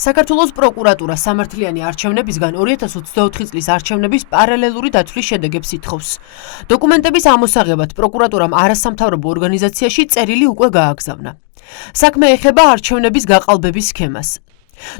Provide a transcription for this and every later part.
საქართველოს პროკურატურა სამართლიანი არჩევნებისგან 2024 წლის არჩევნების პარალელური დათვლის შედეგებს ითხოვს. დოკუმენტების ამოსაღებად პროკურატურამ არასამთავრობო ორგანიზაციაში წერილი უკვე გააგზავნა. საქმე ეხება არჩევნების გაყალბების სქემას.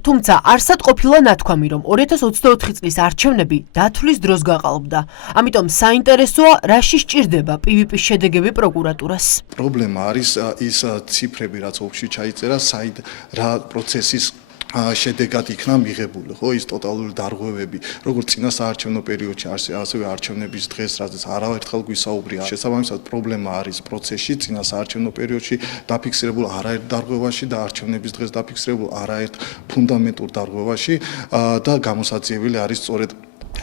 თუმცა არსად ყოფილა ნათქვამი, რომ 2024 წლის არჩევნები დათვლის დროს გაყალბდა. ამიტომ საინტერესოა, რაში სჭირდება PVP-ის შედეგები პროკურატურას. პრობლემა არის ის ციფრები, რაც ოფში ჩაიწერა, საით რა პროცესის შედეგად იქნა მიღებული, ხო, ის ტოტალური დარღვევები, როგორც წინა საარჩევნო პერიოდში, ასევე არჩევნების დღეს, რადგან არაერთხელ გვისაუბრია. შესაბამისად, პრობლემა არის პროცესში, წინა საარჩევნო პერიოდში დაფიქსირებულ არაერთ დარღვევაში და არჩევნების დღეს დაფიქსირებულ არაერთ ფუნდამენტურ დარღვევაში და გამოსაძიებელი არის სწორედ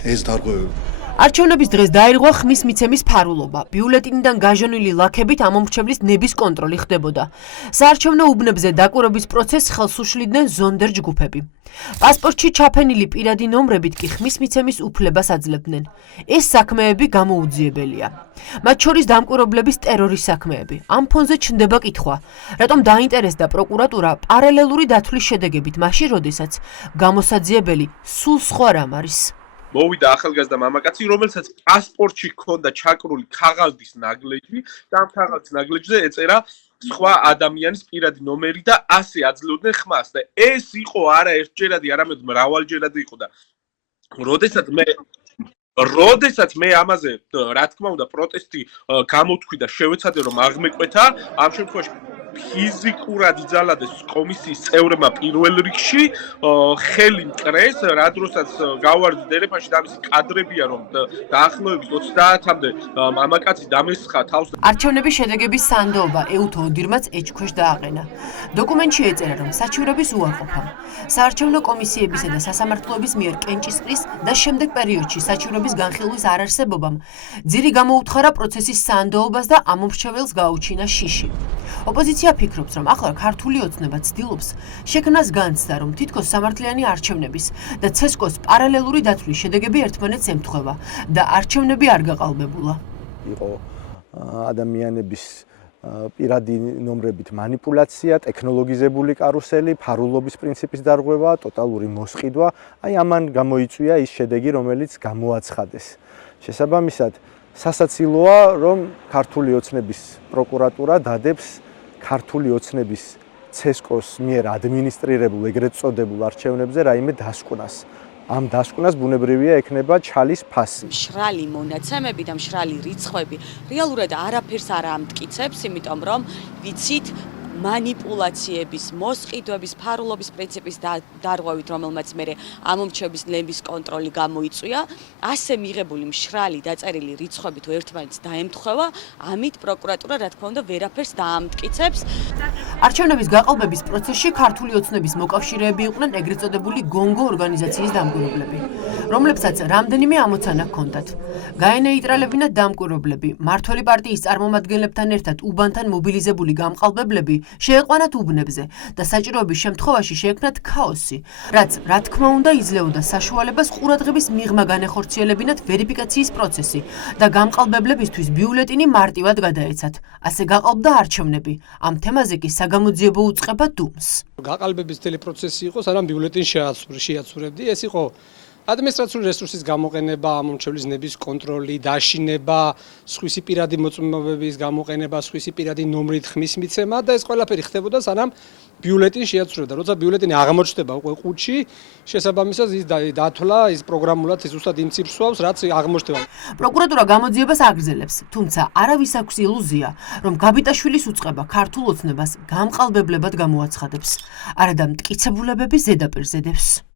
ეს დარღვევები. არჩევნების დღეს დაირღვა ხმის მიცემის ფარულობა. ბიულეტინიდან გაჟონილი ლაქებით ამომრჩევლის ნების კონტროლი ხდებოდა. საარჩევნო უბნებზე დაკვირვების პროცესს ხელს უშლიდნენ ზონდერ ჯგუფები. პასპორტში ჩაფენილი პირადი ნომრებით კი ხმის მიცემის უფლებას აძლევდნენ. ეს საქმეები გამოუძიებელია. მათ შორის დამკვირვებლების ტერორის საქმეები. ამ ფონზე ჩნდება კითხვა, რატომ დაინტერესდა პროკურატურა პარალელური დათვლის შედეგებით მაშინ, როდესაც გამოსაძიებელი სულ სხვა რამ არის. მოვიდა ახალგაზრდა მამაკაცი, რომელსაც პასპორტში ჰქონდა ჩაკრული ქაღალდის ნაგლეჯი და ამ ქაღალდის ნაგლეჯზე ეწერა სხვა ადამიანის პირადი ნომერი და ასე აძლევდნენ ხმას და ეს იყო არა ერთჯერადი, არამედ მრავალჯერადი იყო და როდესაც მე ამაზე, რა თქმა უნდა, პროტესტი გამოთქვი და შევეცადე რომ აღმეკვეთა, ამ შემთხვევაში ფიზიკურად იძალადეს კომისიის წევრებმა პირველ რიგში ხელი მკრეს, რა დროსაც გავარდი დერეფანში და ამისი კადრებია, რომ დაახლოებით 30-მდე მამაკაცი დამესხა თავს. არჩევნების შედეგების სანდოობა ეუთო ოდირმაც ეჭქვეშ დააყენა. დოკუმენტში ეწერა, რომ საჩივრების უარყოფამ, საარჩევნო კომისიებისა და სასამართლოების მიერ კენჭისყრის და შემდეგ პერიოდში საჩივრების განხილვის არარსებობამ ძირი გამოუთხარა პროცესის სანდოობას და ამომრჩეველს გაუჩინა შიში. ოპოზიცია ფიქრობს, რომ ახლა ქართული ოცნება ცდილობს შექმნას განცდა, რომ თითქოს სამართლიანი არჩევნების და ცესკოს პარალელური დათვლის შედეგები ერთმანეთს ემთხვევა და არჩევნები არ გაყალბებულა. იყო ადამიანების პირადი ნომრებით манипуляცია, ტექნოლოგიზებული კარუსელი, ფარულობის პრინციპის დარღვევა, ტოტალური მოსყიდვა, აი ამან გამოიწვია ის შედეგი, რომელიც გამოაცხადეს. შესაბამისად, სასაცილოა, რომ ქართული ოცნების პროკურატურა დადებს ქართული ოცნების ცესკოს მიერ ადმინისტრირებულ ეგრეთ წოდებულ არჩევნებზე რაიმე დასკვნას. ამ დასკვნას ბუნებრივია ექნება ჩალის ფასი. მშრალი მონაცემები და მშრალი რიცხვები რეალურად არაფერს არ ამტკიცებს, იმიტომ რომ ვიცით манипуляციების, მოსყიდვების, ფარულობის პრინციპის დარღვევით, რომელმაც მე ამომრჩევლის ნების კონტროლი გამოიწვია, ასე მიღებული მშრალი დაწერილი რიცხვები თუ ერთმანეთს დაემთხვევა, ამით პროკურატურა რა თქმა უნდა ვერაფერს დაამტკიცებს. არჩევნების გაყალბების პროცესში ქართული ოცნების მოკავშირეები იყვნენ ეგრეთ წოდებული გონგო ორგანიზაციის დამკვირვებლები, რომლებსაც რამდენიმე ამოცანა ჰქონდათ. გაენეიტრალებინათ დამკვირვებლები, მმართველი პარტიის წარმომადგენლებთან ერთად უბანთან მობილიზებული გამყალბებლები შეეყვანათ უბნებზე და საჭიროების შემთხვევაში შეექმნათ ქაოსი, რაც რა თქმა უნდა იძლეოდა საშუალებას ყურადღების მიღმა განეხორციელებინათ ვერიფიკაციის პროცესი და გამყალბებლებისთვის ბიულეტინი მარტივად გადაეცათ. ასე გაყალბდა არჩევნები. ამ თემაზე კი საგამოძიებო უწყება დუმს. გაყალბების მთელი პროცესი იყო, სანამ ბიულეტინს შეაცურებდი. ეს იყო ადმინისტრაციული რესურსის გამოყენება, ამომრჩევლის ნების კონტროლი, დაშინება, სხვისი პირადი მოწმობების გამოყენება, სხვისი პირადი ნომრით ხმის მიცემა და ეს ყველაფერი ხდებოდა, სანამ ბიულეტინი შეაცურებდა. როცა ბიულეტინი აღმოჩნდება უკვე ყუთში, შესაბამისად ის დათვლა, ის პროგრამულად ის უბრალოდ იმ ციფრს სვავს, რაც აღმოჩნდება. პროკურატურა გამოძიებას აგრძელებს, თუმცა არავის აქვს ილუზია, რომ გაბიტაშვილის უწყება ქართულ ოცნებას გამყალბებლებად გამოაცხადებს. არადა მტკიცებულებების ზედაპირს ზედებს.